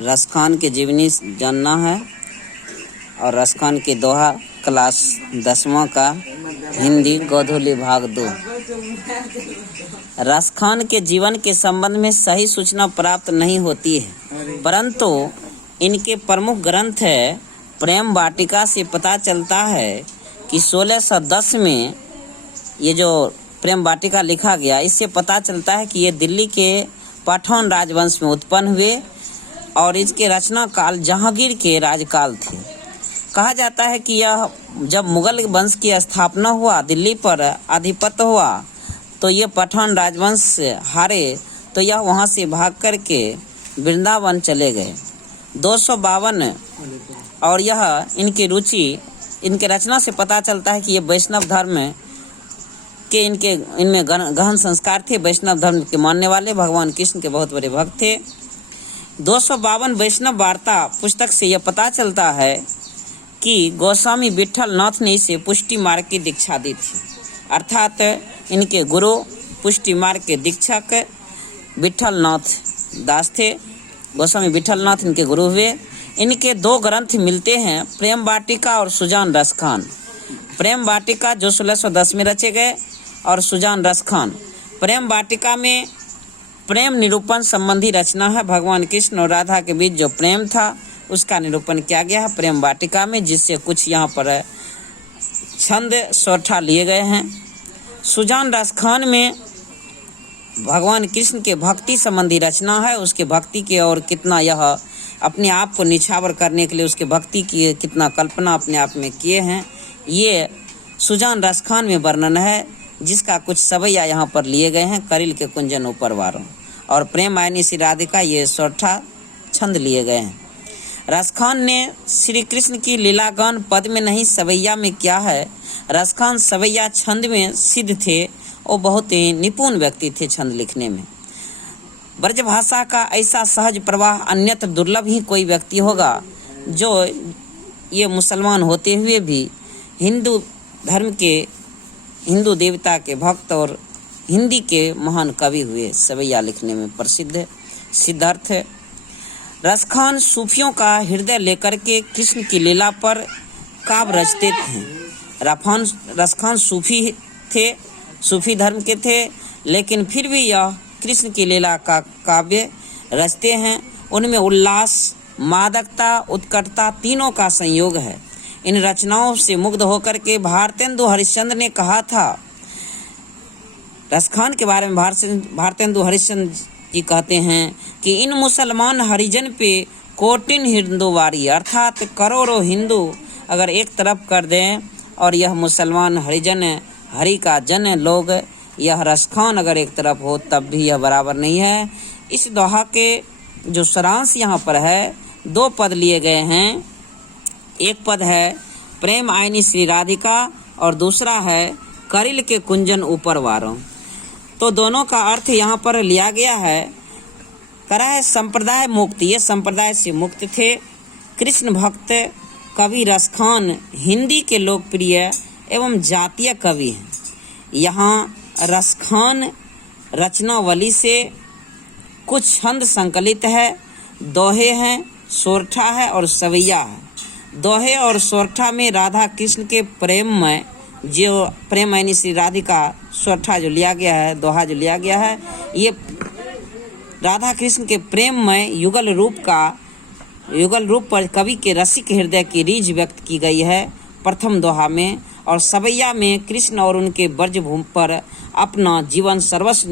रसखान की जीवनी जानना है और रसखान के दोहा क्लास 10वां का हिंदी गोधूली भाग 2। रसखान के जीवन के संबंध में सही सूचना प्राप्त नहीं होती है, परंतु इनके प्रमुख ग्रंथ है प्रेम वाटिका से पता चलता है कि 1610 में ये जो प्रेम वाटिका लिखा गया, इससे पता चलता है कि ये दिल्ली के पठान राजवंश में उत्पन्न हुए और इसके रचना काल जहांगीर के राजकाल थे। कहा जाता है कि यह जब मुगल वंश की स्थापना हुआ, दिल्ली पर आधिपत्य हुआ, तो ये पठान राजवंश हारे तो यह वहाँ से भाग कर के वृंदावन चले गए 252। और यह इनकी रुचि, इनके रचना से पता चलता है कि ये वैष्णव धर्म के इनमें गहन संस्कार थे। वैष्णव धर्म के मानने वाले भगवान कृष्ण के बहुत बड़े भक्त थे। 252 वैष्णव वार्ता पुस्तक से यह पता चलता है कि गोस्वामी विठल नाथ ने इसे पुष्टि मार्ग की दीक्षा दी थी, अर्थात इनके गुरु पुष्टि मार्ग के दीक्षक विठल नाथ दास थे। गोस्वामी विठल नाथ इनके गुरु हुए। इनके 2 ग्रंथ मिलते हैं, प्रेम वाटिका और सुजान रसखान। प्रेम वाटिका जो 1610 में रचे गए और सुजान रसखान। प्रेम वाटिका में प्रेम निरूपण संबंधी रचना है। भगवान कृष्ण और राधा के बीच जो प्रेम था उसका निरूपण किया गया है प्रेम वाटिका में, जिससे कुछ यहाँ पर छंद सोठा लिए गए हैं। सुजान रसखान में भगवान कृष्ण के भक्ति संबंधी रचना है, उसके भक्ति के और कितना यह अपने आप को निछावर करने के लिए उसके भक्ति की कितना कल्पना अपने आप में किए हैं, ये सुजान रसखान में वर्णन है, जिसका कुछ सवैया यहाँ पर लिए गए हैं। करिल के कुंजन ऊपर वारों और प्रेम आयनी श्री राधिका, ये सोठा छंद लिए गए हैं। रसखान ने श्री कृष्ण की लीलागान पद में नहीं सवैया में किया है। रसखान सवैया छंद में सिद्ध थे, वो बहुत ही निपुण व्यक्ति थे छंद लिखने में। ब्रजभाषा का ऐसा सहज प्रवाह अन्यत्र दुर्लभ ही कोई व्यक्ति होगा, जो ये मुसलमान होते हुए भी हिंदू धर्म के, हिंदू देवता के भक्त और हिंदी के महान कवि हुए, सवैया लिखने में प्रसिद्ध सिद्धार्थ। रसखान सूफियों का हृदय लेकर के कृष्ण की लीला पर काव्य रचते थे। रसखान सूफी थे, सूफी धर्म के थे, लेकिन फिर भी यह कृष्ण की लीला का काव्य रचते हैं। उनमें उल्लास, मादकता, उत्कटता तीनों का संयोग है। इन रचनाओं से मुग्ध होकर के भारतेंदु हरिश्चंद्र ने कहा था, रसखान के बारे में भारतेंदु हरिश्चंद्र जी कहते हैं कि इन मुसलमान हरिजन पे कोटिन हिंदू वारी, अर्थात करोड़ों हिंदू अगर एक तरफ कर दें और यह मुसलमान हरिजन हरि का जन लोग, यह रसखान अगर एक तरफ हो तब भी यह बराबर नहीं है। इस दोहा के जो सारांश यहाँ पर है, 2 पद लिए गए हैं। एक पद है प्रेम आयनी श्री राधिका और दूसरा है करिल के कुंजन ऊपर वारों। तो दोनों का अर्थ यहाँ पर लिया गया है। करा है संप्रदाय मुक्त, ये संप्रदाय से मुक्त थे। कृष्ण भक्त कवि रसखान हिंदी के लोकप्रिय एवं जातीय कवि हैं। यहाँ रसखान रचनावली से कुछ छंद संकलित है, दोहे हैं, सोरठा है और सवैया है। दोहे और सोरठा में राधा कृष्ण के प्रेम में जो प्रेम आयनी श्री राधिका सोरठा जो लिया गया है, दोहा जो लिया गया है, ये राधा कृष्ण के प्रेम में युगल रूप पर कवि के रसिक हृदय की रीझ व्यक्त की गई है प्रथम दोहा में। और सवैया में कृष्ण और उनके ब्रजभूमि पर अपना जीवन सर्वस्व